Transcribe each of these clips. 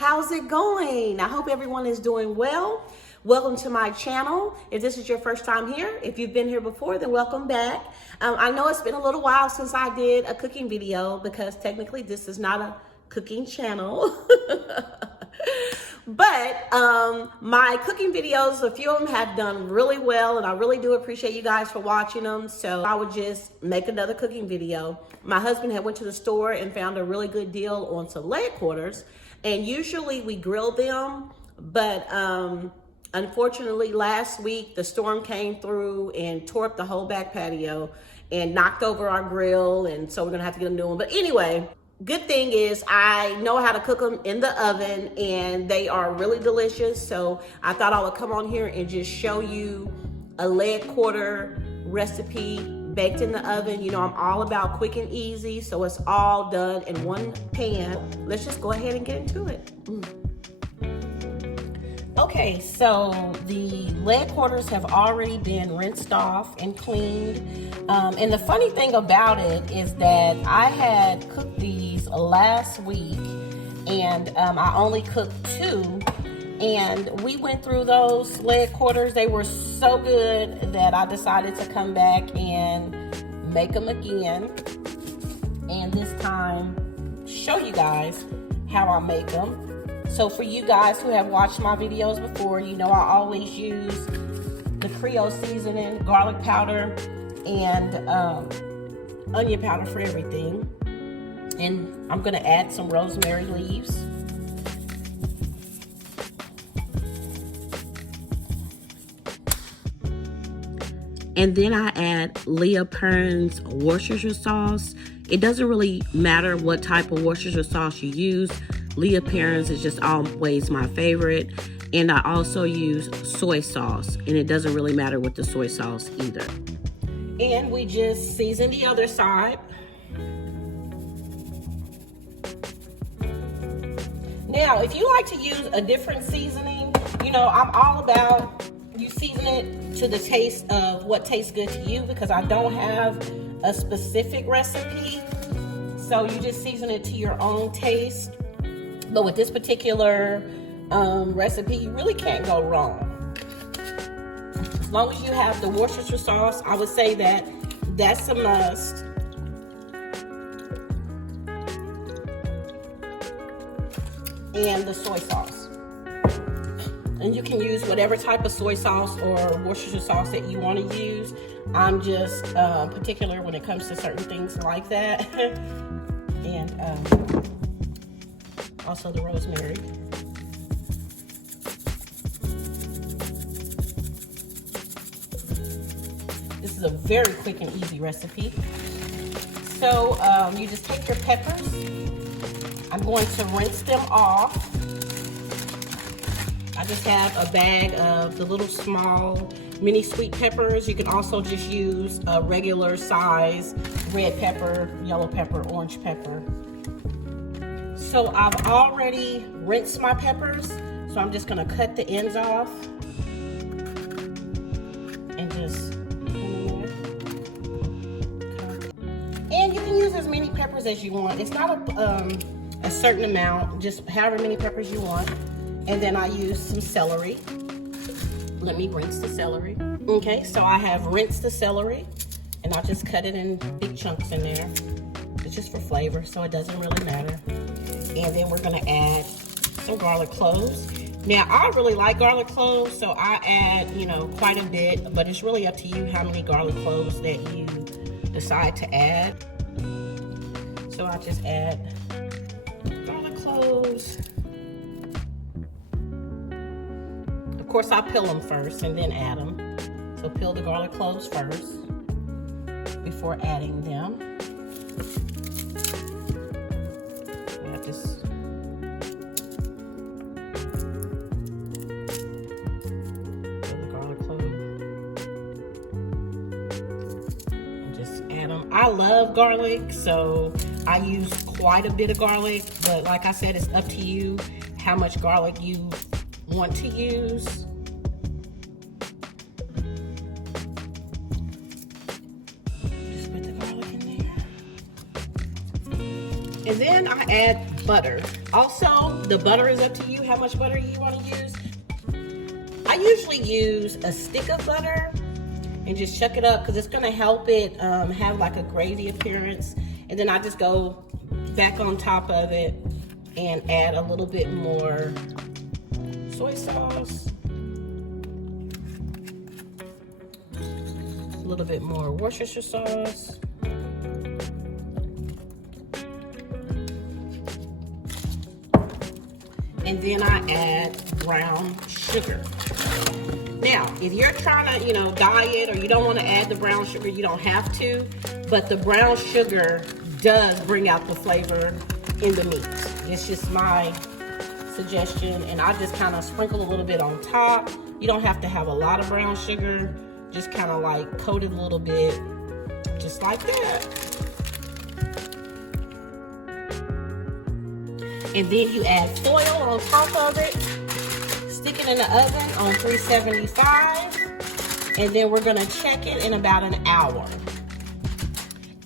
How's it going? I hope everyone is doing well. Welcome to my channel. If this is your first time here, if you've been here before, then welcome back. I know it's been a little while since I did a cooking video because technically this is not a cooking channel. But my cooking videos, a few of them have done really well, and I really do appreciate you guys for watching them. So I would just make another cooking video. My husband had went to the store and found a really good deal on some leg quarters, and usually we grill them, but unfortunately last week the storm came through and tore up the whole back patio and knocked over our grill, and so we're gonna have to get a new one. But anyway, good thing is I know how to cook them in the oven, and they are really delicious. So I thought I would come on here and just show you a leg quarter recipe baked in the oven. You know, I'm all about quick and easy, so it's all done in one pan. Let's just go ahead and get into it. Okay, so the leg quarters have already been rinsed off and cleaned. And the funny thing about it is that I had cooked these last week, and I only cooked 2. And we went through those leg quarters. They were so good that I decided to come back and make them again. And this time, show you guys how I make them. So for you guys who have watched my videos before, you know I always use the Creole seasoning, garlic powder, and onion powder for everything. And I'm gonna add some rosemary leaves. And then I add Leah Perrin's Worcestershire sauce. It doesn't really matter what type of Worcestershire sauce you use. Leah Perrin's is just always my favorite. And I also use soy sauce, and it doesn't really matter with the soy sauce either. And we just season the other side. Now, if you like to use a different seasoning, you know, I'm all about you season it to the taste of what tastes good to you, because I don't have a specific recipe. So you just season it to your own taste. But with this particular recipe, you really can't go wrong. As long as you have the Worcestershire sauce, I would say that that's a must. And the soy sauce. And you can use whatever type of soy sauce or Worcestershire sauce that you want to use. I'm just particular when it comes to certain things like that. And also the rosemary. This is a very quick and easy recipe. So you just take your peppers. I'm going to rinse them off. I just have a bag of the little small mini sweet peppers. You can also just use a regular size red pepper, yellow pepper, orange pepper. So I've already rinsed my peppers, so I'm just gonna cut the ends off and just and you can use as many peppers as you want. It's not a certain amount, just however many peppers you want. And then I use some celery. Let me rinse the celery. Okay, so I have rinsed the celery, and I'll just cut it in big chunks in there. It's just for flavor, so it doesn't really matter. And then we're gonna add some garlic cloves. Now, I really like garlic cloves, so I add, you know, quite a bit, but it's really up to you how many garlic cloves that you decide to add. So I just add garlic cloves. Of course, I'll peel them first and then add them. So peel the garlic cloves first before adding them. We have this. Peel the garlic clove and just add them. I love garlic, so I use quite a bit of garlic, but like I said, it's up to you how much garlic you want to use. Just put the garlic in there. And then I add butter. Also, the butter is up to you, how much butter you want to use. I usually use a stick of butter and just chuck it up because it's going to help it have like a gravy appearance. And then I just go back on top of it and add a little bit more soy sauce, a little bit more Worcestershire sauce, and then I add brown sugar. Now, if you're trying to, diet or you don't want to add the brown sugar, you don't have to, but the brown sugar does bring out the flavor in the meat. It's just my suggestion, and I just kind of sprinkle a little bit on top. You don't have to have a lot of brown sugar, just kind of like coat it a little bit, just like that. And then you add foil on top of it, stick it in the oven on 375, and then we're gonna check it in about an hour.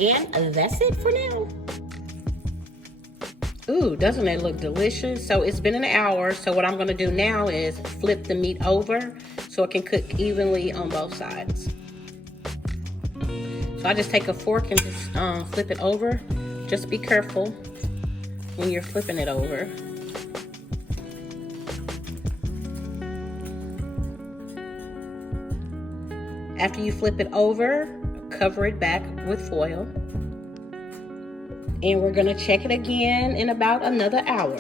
And that's it for now. Ooh, doesn't it look delicious? So it's been an hour, so what I'm gonna do now is flip the meat over so it can cook evenly on both sides. So I just take a fork and just flip it over. Just be careful when you're flipping it over. After you flip it over, cover it back with foil. And we're gonna check it again in about another hour.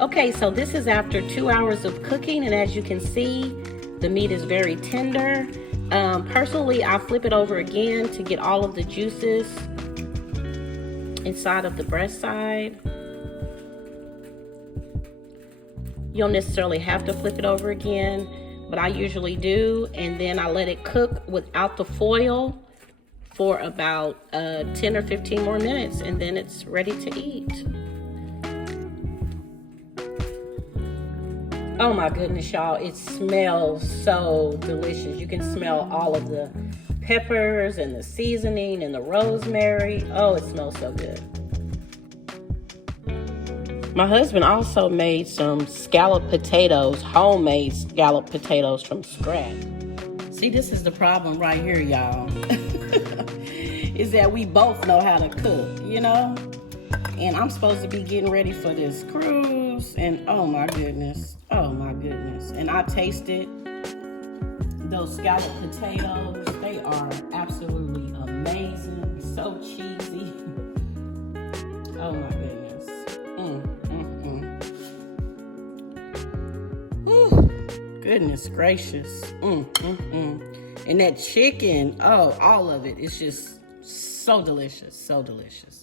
Okay, so this is after 2 hours of cooking, and as you can see, the meat is very tender. Personally, I flip it over again to get all of the juices inside of the breast side. You don't necessarily have to flip it over again, but I usually do, and then I let it cook without the foil for about 10 or 15 more minutes, and then it's ready to eat. Oh my goodness, y'all, it smells so delicious. You can smell all of the peppers and the seasoning and the rosemary. Oh, it smells so good. My husband also made some scalloped potatoes, homemade scalloped potatoes from scratch. See, this is the problem right here, y'all. Is that we both know how to cook, And I'm supposed to be getting ready for this cruise, and oh my goodness. And I tasted those scalloped potatoes. They are absolutely amazing, so cheesy. Oh my goodness. Goodness gracious. And that chicken, oh, all of it. It's just so delicious, so delicious.